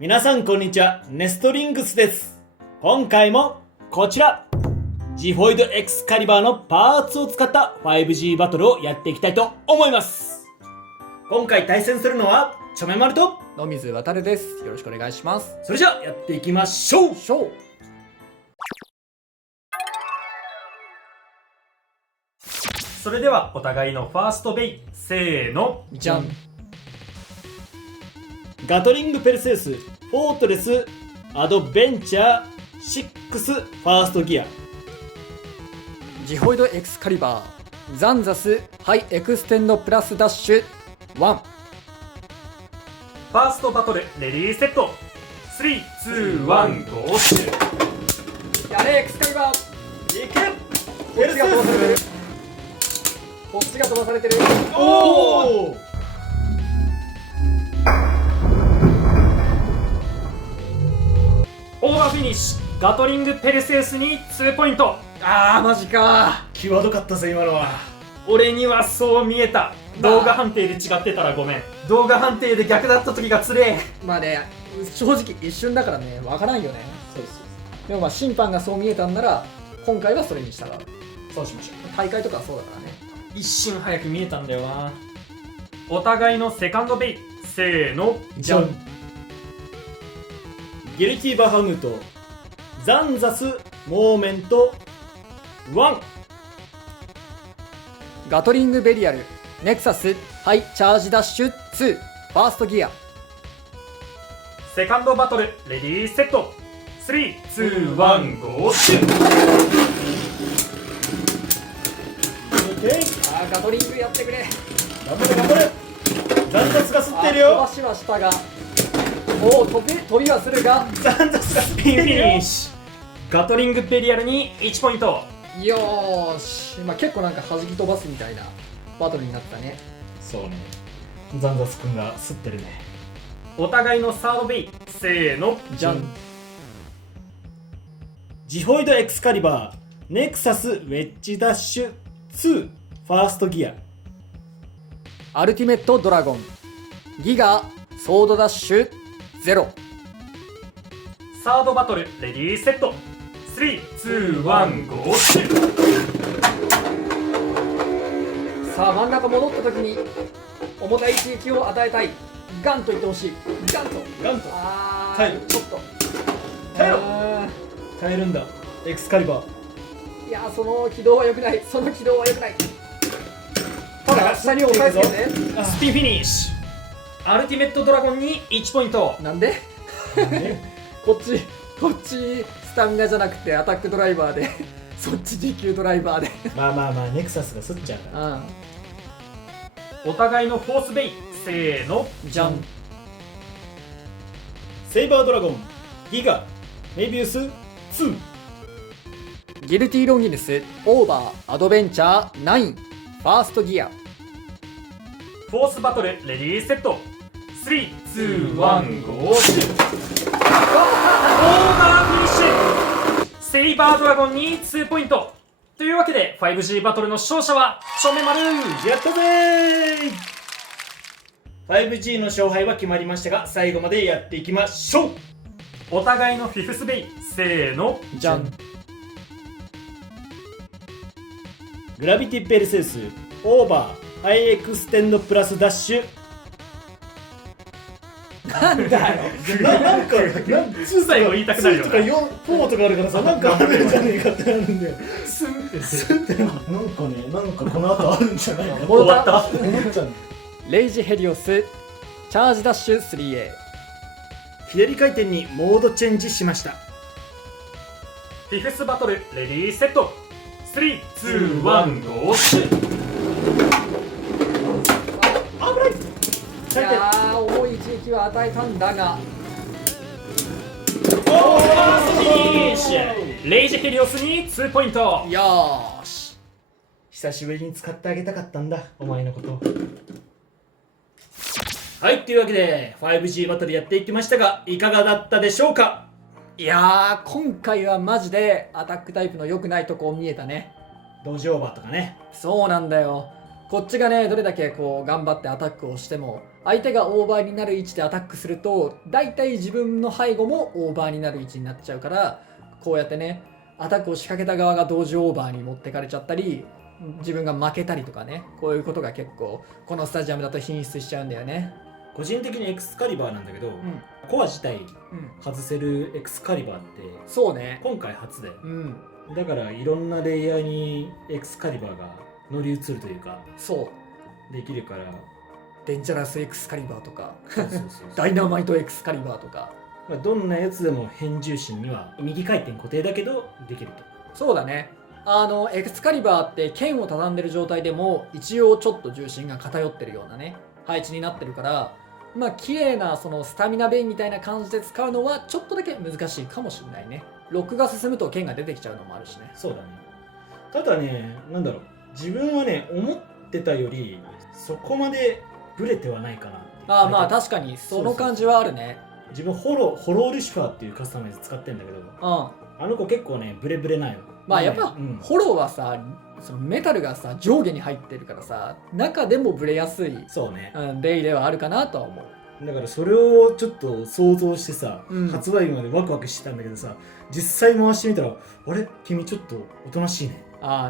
皆さんこんにちは、ネストリングスです。今回もこちらジフォイドエクスカリバーのパーツを使った 5G バトルをやっていきたいと思います。今回対戦するのはちょめまると野水航です。よろしくお願いします。それじゃあやっていきましょう。それではお互いのファーストベイ、せーのじゃん。ガトリングペルセウスフォートレスアドベンチャー6ファーストギア。ジホイドエクスカリバーザンザスハイエクステンドプラスダッシュ1。ファーストバトルレディーセット、3、2、1、ゴーシュ。やれエクスカリバー。いけこっちが飛ばされてる。こっちが飛ばされてる。おおオーバーフィニッシュ、ガトリングペルセウスに2ポイント。あーマジか。際どかったぜ今のは。俺にはそう見えた。動画判定で違ってたらごめん。動画判定で逆だった時がつれえ。まあね、正直一瞬だからね、わからんよね。そうです。でもまあ審判がそう見えたんなら今回はそれに従う。そうしましょ大会とかはそうだからね。一瞬早く見えたんだよな。お互いのセカンドベイ、せーのう。じゃん。ギルティバハムートザンザスモーメント1。ガトリングベリアルネクサスハイチャージダッシュ2ファーストギア。セカンドバトルレディーセット、3、2、1、ゴーシュ。ガトリングやってくれ。頑張れ頑張れ。ザンザスが吸ってる飛ばよ。しはしたが、おお飛びはするが、ザンザスが吸っピンフてるよ。ィニッシュ。ガトリングベリアルに1ポイント。よーし、まあ、結構なんか弾き飛ばすみたいなバトルになったね。そうね。ザンザスくんが吸ってるね。お互いのサードベイ、せーのじゃん。ジフォイドエクスカリバーネクサスウェッジダッシュ2ファーストギア。アルティメットドラゴンギガソードダッシュ0。サードバトルレディーセット、3、2、1、ゴーシュ。さあ真ん中戻った時に重たい刺激を与えたい。ガンと言ってほしい。ガンとガンとあ耐えるちょっと耐えろ。あ耐えるんだエクスカリバー。ーいやその軌道は良くない。その軌道は良くない。ただ下に押さえつけて。スピンフィニッシュ。アルティメットドラゴンに1ポイント。なんでこっちスタミナじゃなくてアタックドライバーでそっち持久ドライバーでまあまあまあネクサスが吸っちゃうから。お互いのフォースベイ、せーのじゃん。セイバードラゴンギガメビウス2。ギルティロンギヌスオーバーアドベンチャー9ファーストギア。フォースバトルレディーセット、3、2、1、ゴーシュ。オーバーフィニッシュ。セイバードラゴンに2ポイント。というわけで 5G バトルの勝者はちょめまる。やったぜー。 5G の勝敗は決まりましたが最後までやっていきましょう。お互いのフィフスベイ、せーのじゃん。グラビティペルセウスオーバーハイエクステンドプラスダッシュ。なんだよなんか2最後言いたくなるよな2とか4とかあるからさ、なんかあるんじゃねえかってなるんだよ。スンってスッてなんかね、なんかこの後あるんじゃないの。戻った思っちゃう。レイジヘリオスチャージダッシュ 3A。 左回転にモードチェンジしました。フィフスバトルレディーセット、3、2、1、ゴーシュ。いやー重い一撃は与えたんだが、オーバーフィニッシュ。レイジヘリオスに2ポイント。よーし。久しぶりに使ってあげたかったんだ、お前のこと。はい、というわけで 5G バトルやっていきましたがいかがだったでしょうか。いやー今回はマジでアタックタイプの良くないとこ見えたね。同時オーバーとかね。そうなんだよ。こっちがねどれだけこう頑張ってアタックをしても相手がオーバーになる位置でアタックすると大体自分の背後もオーバーになる位置になっちゃうから、こうやってねアタックを仕掛けた側が同時オーバーに持ってかれちゃったり、自分が負けたりとかね、こういうことが結構このスタジアムだと頻出しちゃうんだよね。個人的にエクスカリバーなんだけど、うんコア自体うん、外せるエクスカリバーってそうね。今回初だよ。うんだからいろんなレイヤーにエクスカリバーが乗り移るというかそうできるからデンジャラスエクスカリバーとかそうそうそうダイナマイトエクスカリバーとか。まあどんなやつでも変重心には右回転固定だけどできると。そうだね。エクスカリバーって剣を畳んでる状態でも一応ちょっと重心が偏ってるようなね配置になってるから、まあ綺麗なそのスタミナベインみたいな感じで使うのはちょっとだけ難しいかもしれないね。ロックが進むと剣が出てきちゃうのもあるしね。そうだね。ただね、なんだろう、自分はね思ってたよりそこまでブレてはないかなって。まあ確かにその感じはあるね。自分ホロールシファーっていうカスタマイズ使ってんだけど、あの子結構ねブレブレないの。まあやっぱ、うん、ホローはさそのメタルがさ上下に入ってるからさ中でもブレやすい、そうね、レイではあるかなとは思う。だからそれをちょっと想像してさ、うん発売日までワクワクしてたんだけどさ、実際回してみたらあれ君ちょっとおとなしいね。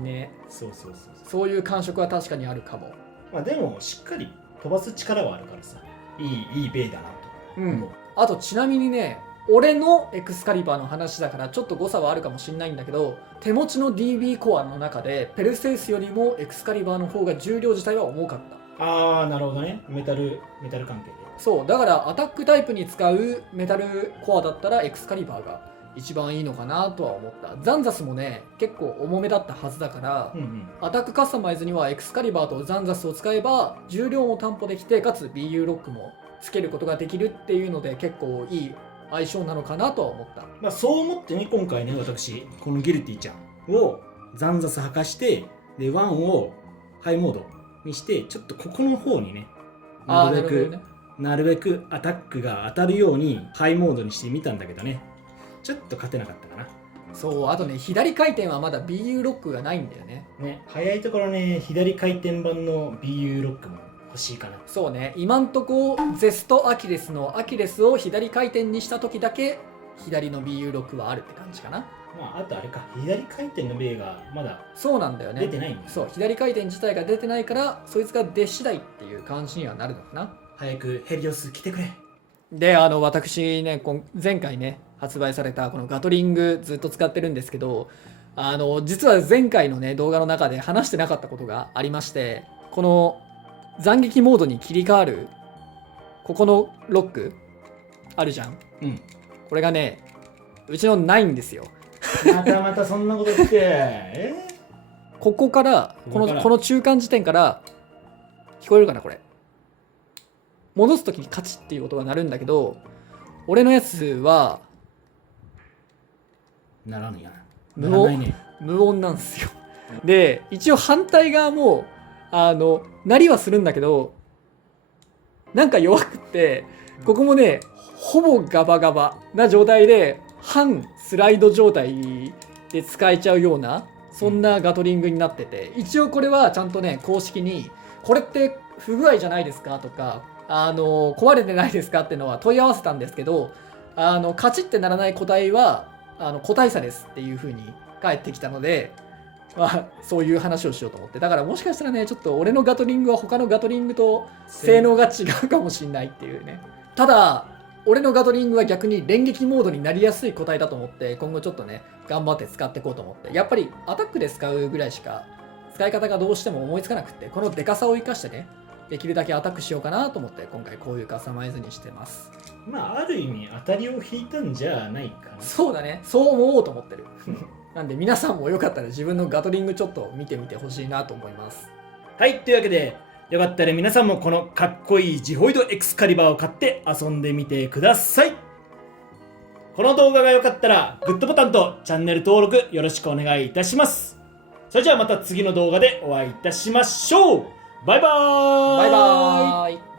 ね、そうそうそうそういう感触は確かにあるかも。まあでもしっかり飛ばす力はあるからさ、いいベイだなと思う。あとちなみにね、俺のエクスカリバーの話だからちょっと誤差はあるかもしれないんだけど、手持ちの DB コアの中でペルセウスよりもエクスカリバーの方が重量自体は重かった。ああなるほどね、メタル関係で。そうだからアタックタイプに使うメタルコアだったらエクスカリバーが一番いいのかなとは思った。ザンザスもね結構重めだったはずだから、アタックカスタマイズにはエクスカリバーとザンザスを使えば重量も担保できて、かつ BU ロックもつけることができるっていうので結構いい相性なのかなとは思った。まあそう思ってね、今回ね私このギルティちゃんをザンザス履かしてでワンをハイモードにしてちょっとここの方にねなるべくアタックが当たるようにハイモードにしてみたんだけどね、ちょっと勝てなかったかな。そうあとね左回転はまだ BU ロックがないんだよね。早いところね左回転版の BU ロックも欲しいかな。そうね、今んとこゼストアキレスのアキレスを左回転にした時だけ左の BU ロックはあるって感じかな。まああとあれか、左回転のベイがまだそうなんだよね、出てないんだよね。そう左回転自体が出てないからそいつが出次第っていう感じにはなるのかな。早くヘリオス来てくれ。で私ね前回ね発売されたこのガトリングずっと使ってるんですけど、実は前回のね動画の中で話してなかったことがありまして、この斬撃モードに切り替わるここのロックあるじゃん、これがねうちのないんですよ。またそんなこと言ってここからこの中間地点から聞こえるかな、これ戻すときにカチッっていう音が鳴るんだけど、俺のやつはならんや無ならないね。無音なんですよ。で一応反対側も鳴りはするんだけどなんか弱くって、ここもねほぼガバガバな状態で半スライド状態で使えちゃうようなそんなガトリングになってて、一応これはちゃんとね公式にこれって不具合じゃないですかとか壊れてないですかっていうのは問い合わせたんですけど、カチッてならない個体は個体差ですっていう風に返ってきたので、そういう話をしようと思って。だからもしかしたらねちょっと俺のガトリングは他のガトリングと性能が違うかもしんないっていうね。ただ俺のガトリングは逆に連撃モードになりやすい個体だと思って今後ちょっとね頑張って使っていこうと思って、やっぱりアタックで使うぐらいしか使い方がどうしても思いつかなくて、このデカさを生かしてねできるだけアタックしようかなと思って今回こういうカスタマイズにしてます。まあある意味当たりを引いたんじゃないかな。そうだね、そう思おうと思ってる。なんで皆さんもよかったら自分のガトリングちょっと見てみてほしいなと思います。はい、というわけでよかったら皆さんもこのかっこいいジホイドエクスカリバーを買って遊んでみてください。この動画が良かったらグッドボタンとチャンネル登録よろしくお願いいたします。それじゃあまた次の動画でお会いいたしましょう。バイバーイ。バイバーイ。